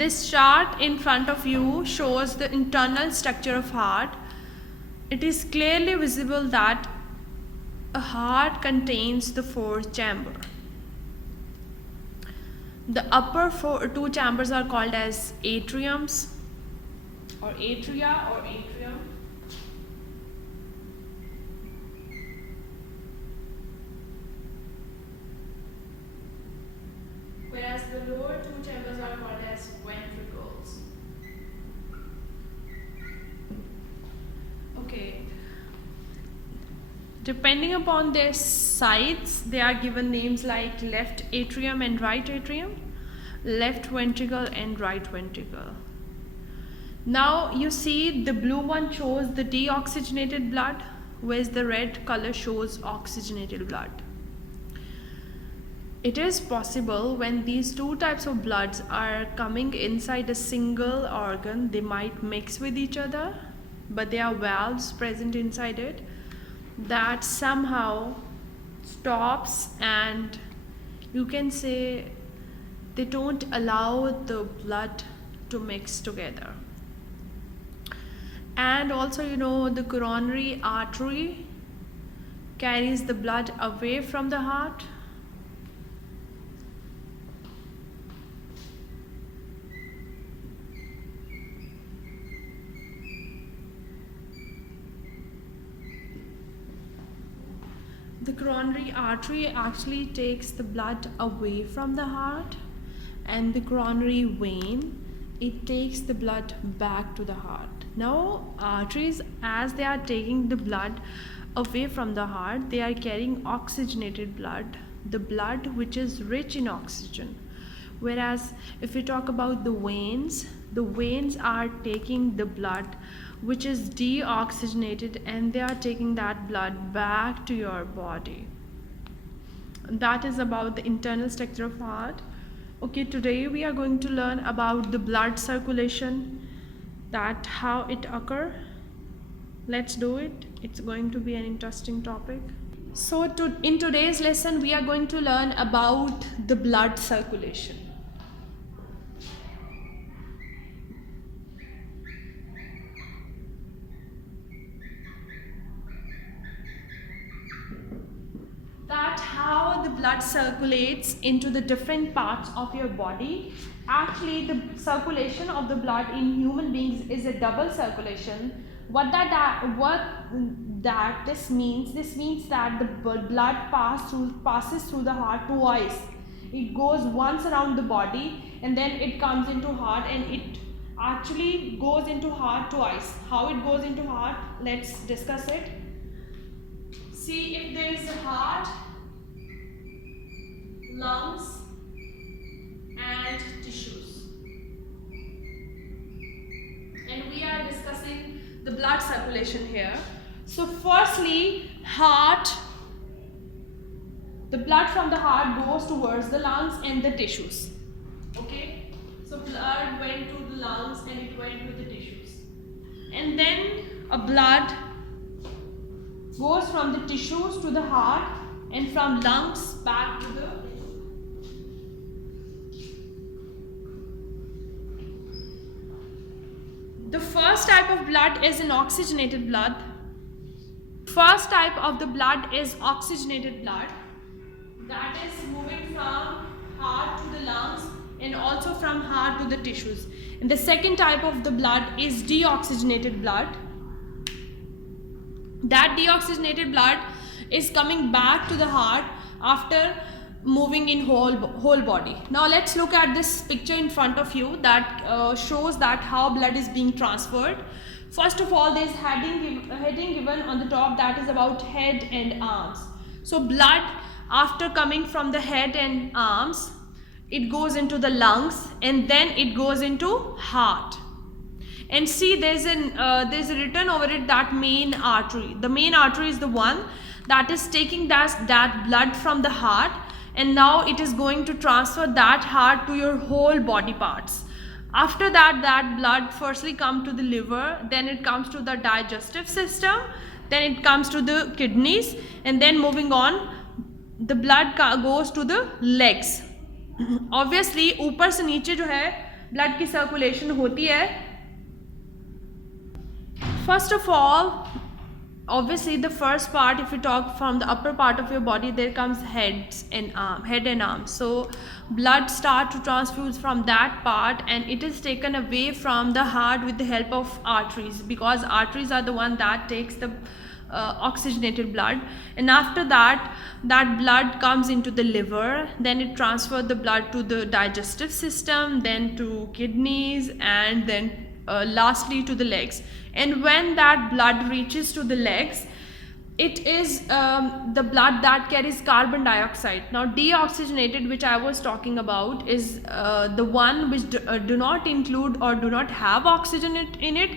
This chart in front of you shows the internal structure of heart. It is clearly visible that a heart contains the fourth chamber. The upper two chambers are called as atriums or atria or atrium. Whereas the lower two chambers are called as ventricles. Okay. Depending upon their sides, they are given names like left atrium and right atrium, left ventricle and right ventricle. Now you see the blue one shows the deoxygenated blood, whereas the red color shows oxygenated blood. It is possible when these two types of bloods are coming inside a single organ, they might mix with each other, but there are valves present inside it that somehow stops, and you can say they don't allow the blood to mix together. And also, you know, the coronary artery carries the blood away from the heart. The coronary artery actually takes the blood away from the heart, and the coronary vein, it takes the blood back to the heart. Now arteries, as they are taking the blood away from the heart, they are carrying oxygenated blood, the blood which is rich in oxygen. Whereas if we talk about the veins are taking the blood which is deoxygenated, and they are taking that blood back to your body. That is about the internal structure of heart. Okay, today we are going to learn about the blood circulation, that how it occur. Let's do it. It's going to be an interesting topic. So in today's lesson we are going to learn about the blood circulation. That how the blood circulates into the different parts of your body. Actually, the circulation of the blood in human beings is a double circulation. What this means that the blood passes through the heart twice. It goes once around the body and then it comes into heart, and it actually goes into heart twice. How it goes into heart, let's discuss it. See, if there is a heart, lungs and tissues, and we are discussing the blood circulation here. So firstly, heart, the blood from the heart goes towards the lungs and the tissues. Okay, so blood went to the lungs and it went to the tissues, and then a blood goes from the tissues to the heart, and from lungs back to the first type of blood is an oxygenated blood. First type of the blood is oxygenated blood, that is moving from heart to the lungs and also from heart to the tissues. And the second type of the blood is deoxygenated blood. That deoxygenated blood is coming back to the heart after moving in whole body. Now let's look at this picture in front of you that shows that how blood is being transferred. First of all, there is heading given on the top, that is about head and arms. So blood, after coming from the head and arms, it goes into the lungs and then it goes into heart. And see, there's a written over it that main artery. The main artery is the one that is taking that blood from the heart, and now it is going to transfer that heart to your whole body parts. After that blood firstly comes to the liver, then it comes to the digestive system, then it comes to the kidneys, and then moving on, the blood goes to the legs. Obviously ऊपर से नीचे जो है blood की circulation होती है? First of all, obviously the first part, if you talk from the upper part of your body, there comes head and arm. So blood start to transfuse from that part, and it is taken away from the heart with the help of arteries, because arteries are the one that takes the oxygenated blood. And after that, that blood comes into the liver, then it transfers the blood to the digestive system, then to kidneys, and then lastly to the legs. And when that blood reaches to the legs, it is the blood that carries carbon dioxide. Now deoxygenated, which I was talking about, is the one which do not include or do not have oxygen in it.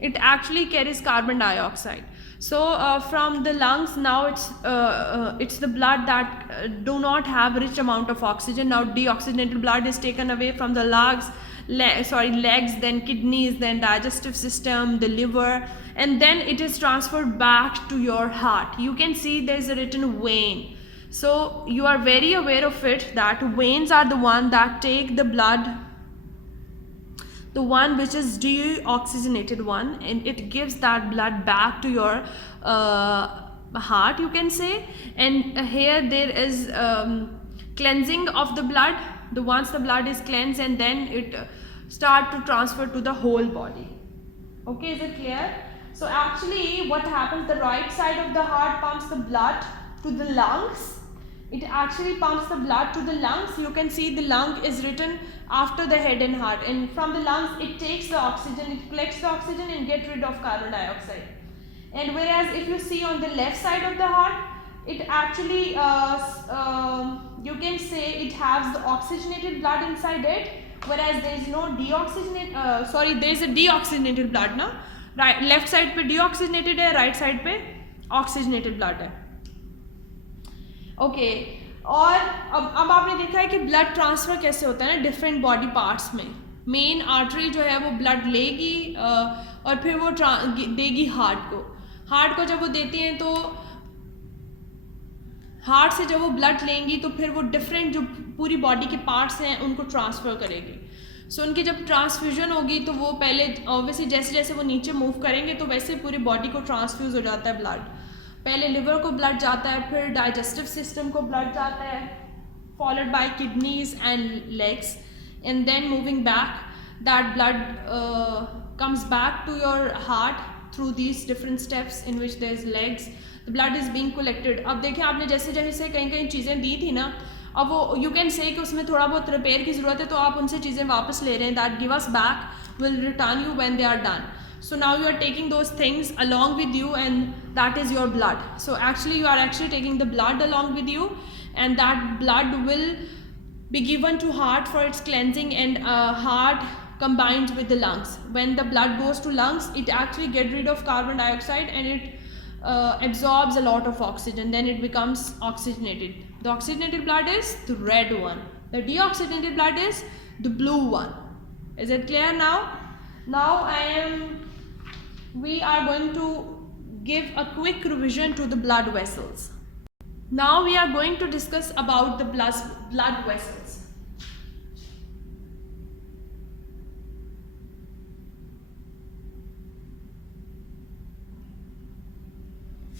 It actually carries carbon dioxide. So from the lungs, now it's the blood that do not have rich amount of oxygen. Now deoxygenated blood is taken away from the legs, then kidneys, then digestive system, the liver, and then it is transferred back to your heart. You can see there is a written vein. So you are very aware of it, that veins are the one that take the blood, the one which is deoxygenated one, and it gives that blood back to your heart, you can say. And here there is cleansing of the blood. Once the blood is cleansed, and then it start to transfer to the whole body. Okay, is it clear? So actually what happens, the right side of the heart pumps the blood to the lungs. It actually pumps the blood to the lungs. You can see the lung is written after the head and heart, and from the lungs it takes the oxygen, it collects the oxygen and get rid of carbon dioxide. And whereas if you see on the left side of the heart, it actually you can say it has the oxygenated blood inside it, whereas there is no there is a deoxygenated blood ना, right, left side पे deoxygenated है, right side पे oxygenated blood है. Okay और अब आपने देखा है कि ब्लड ट्रांसफ़र कैसे होता है ना डिफरेंट बॉडी पार्ट्स में. मेन आर्टरी जो है वो ब्लड लेगी और फिर वो देगी हार्ट को जब वो देती हैं तो हार्ट से जब वो ब्लड लेंगी तो फिर वो डिफरेंट जो पूरी बॉडी के पार्ट्स हैं उनको ट्रांसफ़र करेगी. सो उनकी जब ट्रांसफ्यूजन होगी तो वो पहले ऑब्वियसली जैसे जैसे वो नीचे मूव करेंगे तो वैसे पूरी बॉडी को ट्रांसफ्यूज हो जाता है ब्लड. पहले लिवर को ब्लड जाता है, फिर डाइजेस्टिव सिस्टम को ब्लड जाता है, followed by kidneys and legs, and then moving back that blood comes back to your heart through these different steps in which there is legs. The blood is being collected. अब देखिए आपने जैसे जैसे कहीं कहीं चीज़ें दी थी ना, अब वो यू कैन से कि उसमें थोड़ा बहुत रिपेयर की ज़रूरत है तो आप उनसे चीज़ें वापस ले रहे हैं. That give us back will return you when they are done. So now you are taking those things along with you, and that is your blood. So actually you are actually taking the blood along with you, and that blood will be given to heart for its cleansing, and heart combines with the lungs. When the blood goes to lungs, it actually gets rid of carbon dioxide and it absorbs a lot of oxygen. Then it becomes oxygenated. The oxygenated blood is the red one. The deoxygenated blood is the blue one. Is it clear now? Now we are going to give a quick revision to the blood vessels. Now we are going to discuss about the blood vessels.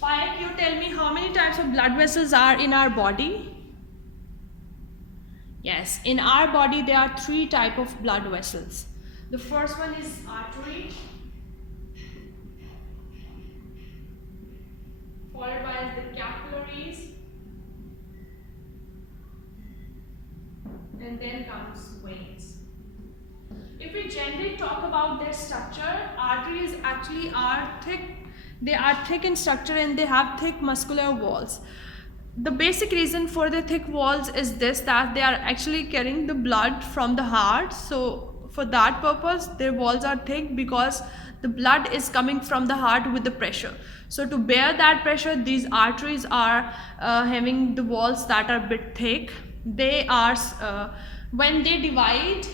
Faik, you tell me how many types of blood vessels are in our body? Yes, in our body there are 3 types of blood vessels. The first one is artery, followed by the capillaries, and then comes veins. If we generally talk about their structure, arteries actually are thick. They are thick in structure and they have thick muscular walls. The basic reason for the thick walls is this, that they are actually carrying the blood from the heart. So for that purpose their walls are thick, because the blood is coming from the heart with the pressure. So to bear that pressure, these arteries are having the walls that are a bit thick. They are when they divide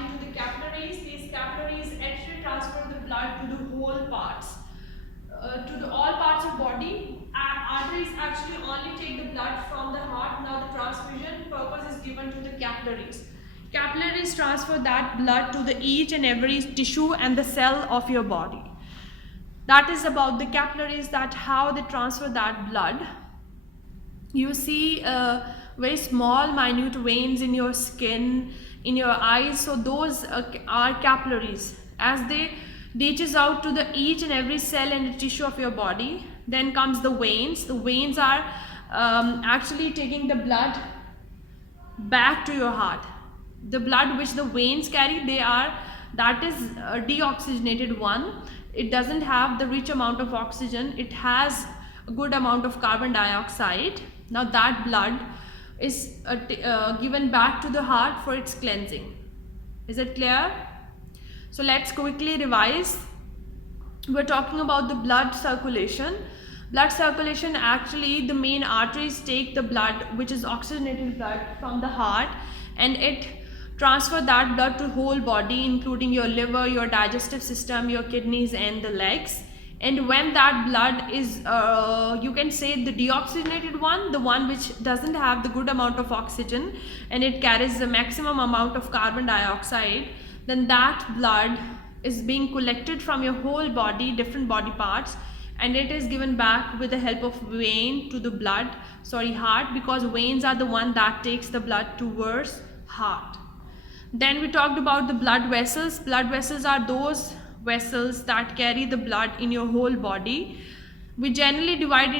into the capillaries. These capillaries actually transfer the blood to the whole parts, to all parts of body. Arteries actually only take the blood from the heart. Now the transfusion purpose is given to the capillaries. Capillaries transfer that blood to the each and every tissue and the cell of your body. That is about the capillaries, that how they transfer that blood. You see very small minute veins in your skin, in your eyes, so those are capillaries. As they reaches out to the each and every cell and the tissue of your body. Then comes the veins. The veins are actually taking the blood back to your heart. The blood which the veins carry, that is a deoxygenated one. It doesn't have the rich amount of oxygen, it has a good amount of carbon dioxide. Now that blood is given back to the heart for its cleansing. Is it clear? So let's quickly revise. We're talking about the blood circulation. Blood circulation, actually the main arteries take the blood, which is oxygenated blood, from the heart, and it transfer that blood to whole body, including your liver, your digestive system, your kidneys and the legs. And when that blood is you can say the deoxygenated one, the one which doesn't have the good amount of oxygen and it carries the maximum amount of carbon dioxide, then that blood is being collected from your whole body, different body parts, and it is given back with the help of vein to the heart, because veins are the one that takes the blood towards heart. Then we talked about the blood vessels. Blood vessels are those vessels that carry the blood in your whole body. We generally divide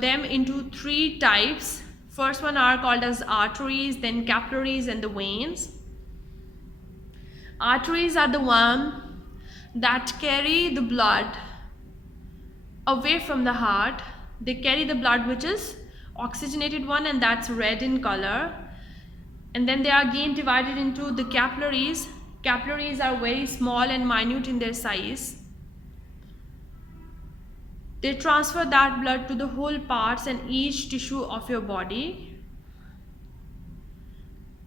them into three types. First one are called as arteries, then capillaries and the veins. Arteries are the one that carry the blood away from the heart. They carry the blood which is oxygenated one, and that's red in color. And then they are again divided into the capillaries. Capillaries are very small and minute in their size. They transfer that blood to the whole parts and each tissue of your body.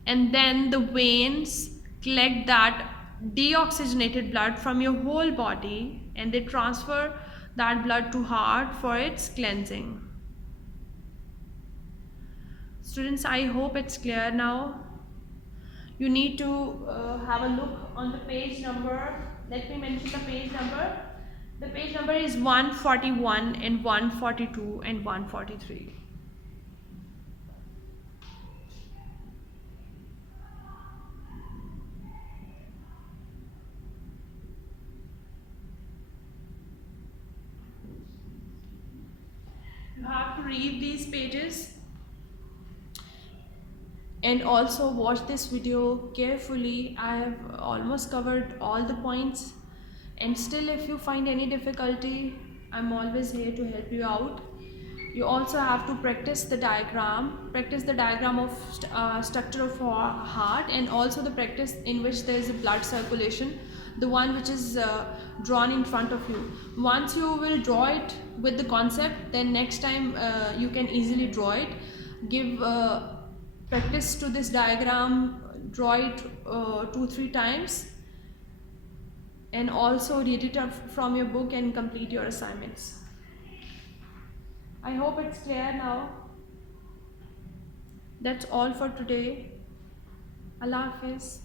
And then the veins collect that deoxygenated blood from your whole body, and they transfer that blood to heart for its cleansing. Students, I hope it's clear now. You need to have a look on the page number. Let me mention the page number. The page number is 141 and 142 and 143. You have to read these pages and also watch this video carefully. I have almost covered all the points, and still if you find any difficulty, I'm always here to help you out. You also have to practice the diagram of structure of heart, and also the practice in which there is a blood circulation, the one which is drawn in front of you. Once you will draw it with the concept, then next time you can easily draw it. Give practice to this diagram, draw it 2-3 times, and also read it up from your book and complete your assignments. I hope it's clear now. That's all for today. Allah Hafiz.